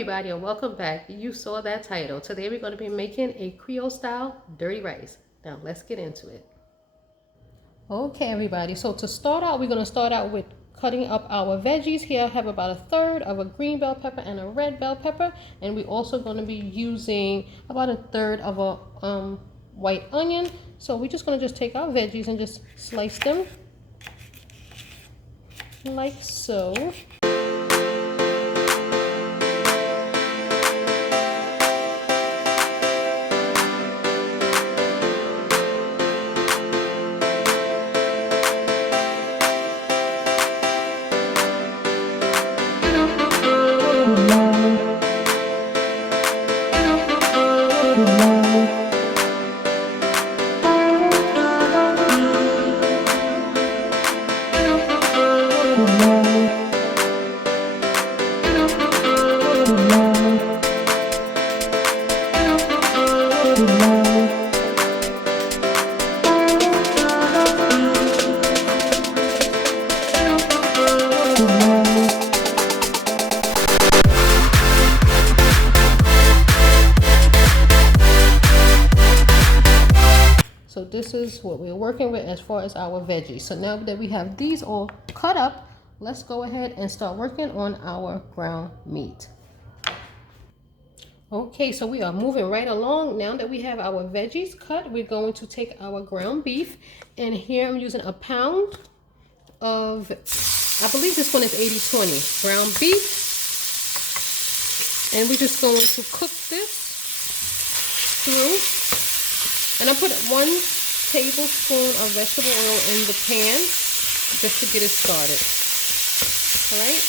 everybody, and welcome back. You saw that title. Today we're going to be making a Creole style dirty rice. Now let's get into it. Okay everybody, so to start out, we're going to start out with cutting up our veggies. Here I have about a third of a green bell pepper and a red bell pepper, and we're also going to be using about a third of a white onion. So we're just going to take our veggies and just slice them like so. So this is what we're working with as far as our veggies. So now that we have these all cut up, let's go ahead and start working on our ground meat. Okay, so we are moving right along. Now that we have our veggies cut, we're going to take our ground beef. And here I'm using a pound of, I believe this one is 80-20 ground beef. And we're just going to cook this through. And I put 1 tablespoon of vegetable oil in the pan just to get it started. All right.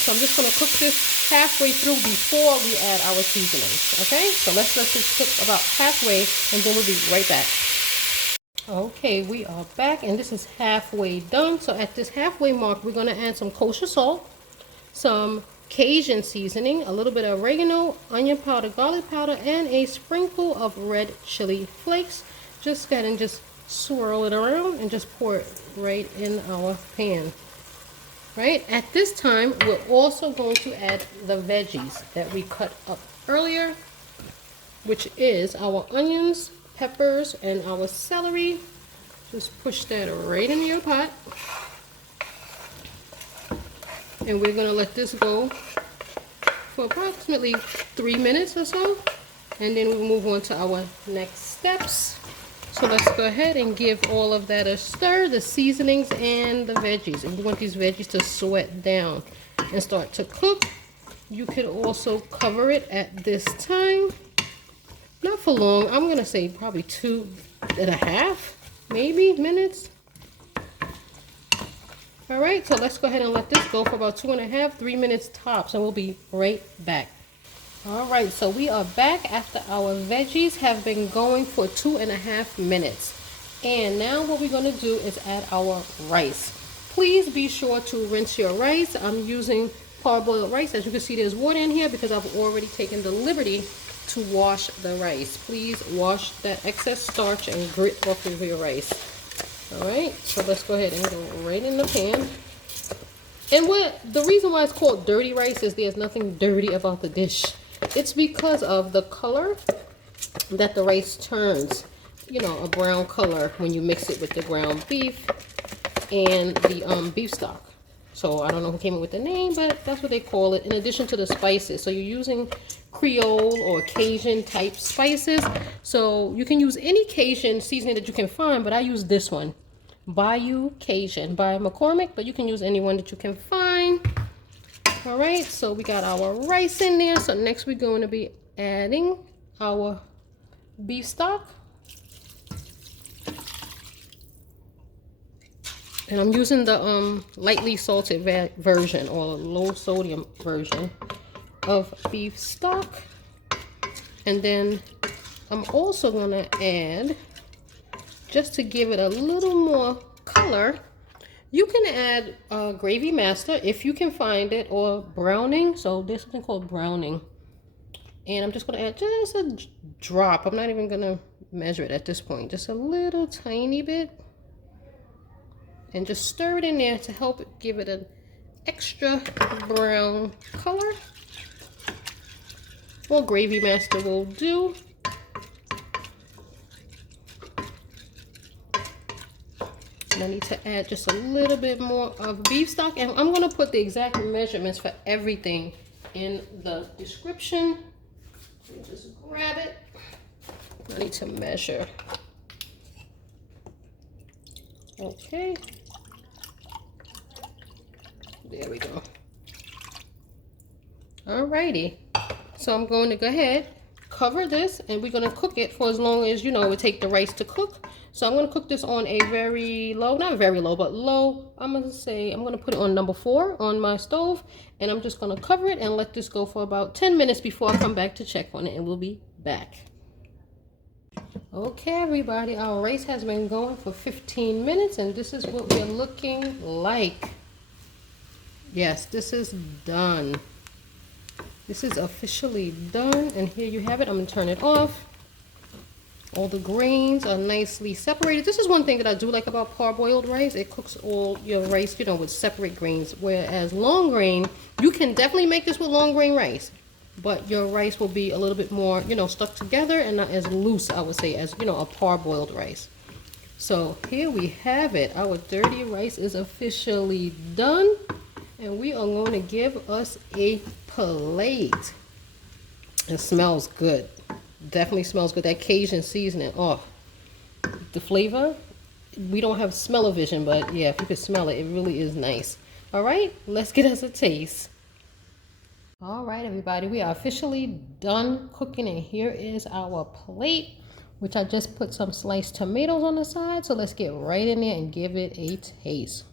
So I'm just going to cook this halfway through before we add our seasonings. Okay. So let's let this cook about halfway, and then we'll be right back. Okay, we are back, and this is halfway done. So at this halfway mark, we're going to add some kosher salt, some Cajun seasoning, a little bit of oregano, onion powder, garlic powder, and a sprinkle of red chili flakes. Just go ahead and just swirl it around and just pour it right in our pan. Right, at this time, we're also going to add the veggies that we cut up earlier, which is our onions, peppers, and our celery. Just push that right in your pot. And we're going to let this go for approximately 3 minutes or so. And then we'll move on to our next steps. So let's go ahead and give all of that a stir, the seasonings and the veggies. And we want these veggies to sweat down and start to cook. You could also cover it at this time. Not for long. I'm going to say probably 2.5, maybe, minutes. All right, so let's go ahead and let this go for about 2.5, 3 minutes tops, and we'll be right back. All right, so we are back after our veggies have been going for 2.5 minutes. And now what we're going to do is add our rice. Please be sure to rinse your rice. I'm using parboiled rice. As you can see, there's water in here because I've already taken the liberty to wash the rice. Please wash that excess starch and grit off of your rice. All right, so let's go ahead and go right in the pan. And the reason why it's called dirty rice is there's nothing dirty about the dish. It's because of the color that the rice turns, you know, a brown color when you mix it with the ground beef and the beef stock. So I don't know who came up with the name, but that's what they call it, in addition to the spices. So you're using Creole or Cajun type spices. So you can use any Cajun seasoning that you can find, but I use this one, Bayou Cajun by McCormick, but you can use any one that you can find. All right, so we got our rice in there. So next we're going to be adding our beef stock. And I'm using the lightly salted version, or low sodium version of beef stock. And then I'm also going to add, just to give it a little more color, you can add Gravy Master if you can find it, or browning. So there's something called browning. And I'm just going to add just a drop. I'm not even going to measure it at this point. Just a little tiny bit. And just stir it in there to help give it an extra brown color. Or gravy master will do. And I need to add just a little bit more of beef stock. And I'm going to put the exact measurements for everything in the description. Let me just grab it. I need to measure. Okay. There we go. Alrighty. So I'm going to go ahead, cover this, and we're going to cook it for as long as, you know, it would take the rice to cook. So I'm going to cook this on a very low, not very low, but low. I'm going to put it on number 4 on my stove, and I'm just going to cover it and let this go for about 10 minutes before I come back to check on it, and we'll be back. Okay, everybody, our rice has been going for 15 minutes, and this is what we're looking like. Yes, this is done. This is officially done, and here you have it. I'm going to turn it off. All the grains are nicely separated. This is one thing that I do like about parboiled rice. It cooks all your rice, you know, with separate grains. Whereas long grain, you can definitely make this with long grain rice, but your rice will be a little bit more, you know, stuck together and not as loose, I would say, as, you know, a parboiled rice. So here we have it. Our dirty rice is officially done, and we are going to give us a plate. It smells good. Definitely smells good. That Cajun seasoning, oh, the flavor, we don't have smell-o-vision, but yeah, if you could smell it, it really is nice. All right, let's get us a taste. All right, everybody, we are officially done cooking, and here is our plate, which I just put some sliced tomatoes on the side. So let's get right in there and give it a taste.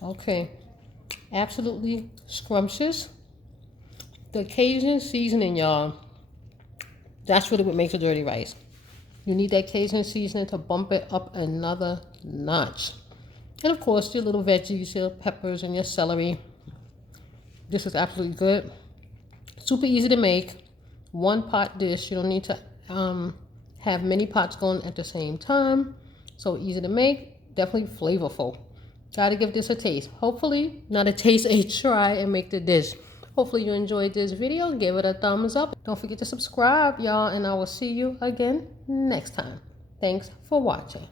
Okay, absolutely scrumptious. The Cajun seasoning, y'all, that's really what makes a dirty rice. You need that Cajun seasoning to bump it up another notch. And of course, your little veggies, your peppers and your celery. This is absolutely good. Super easy to make. One pot dish. You don't need to have many pots going at the same time. So easy to make. Definitely flavorful. Gotta give this a taste. Hopefully, not a taste, a try, and make the dish. Hopefully you enjoyed this video. Give it a thumbs up. Don't forget to subscribe, y'all, and I will see you again next time. Thanks for watching.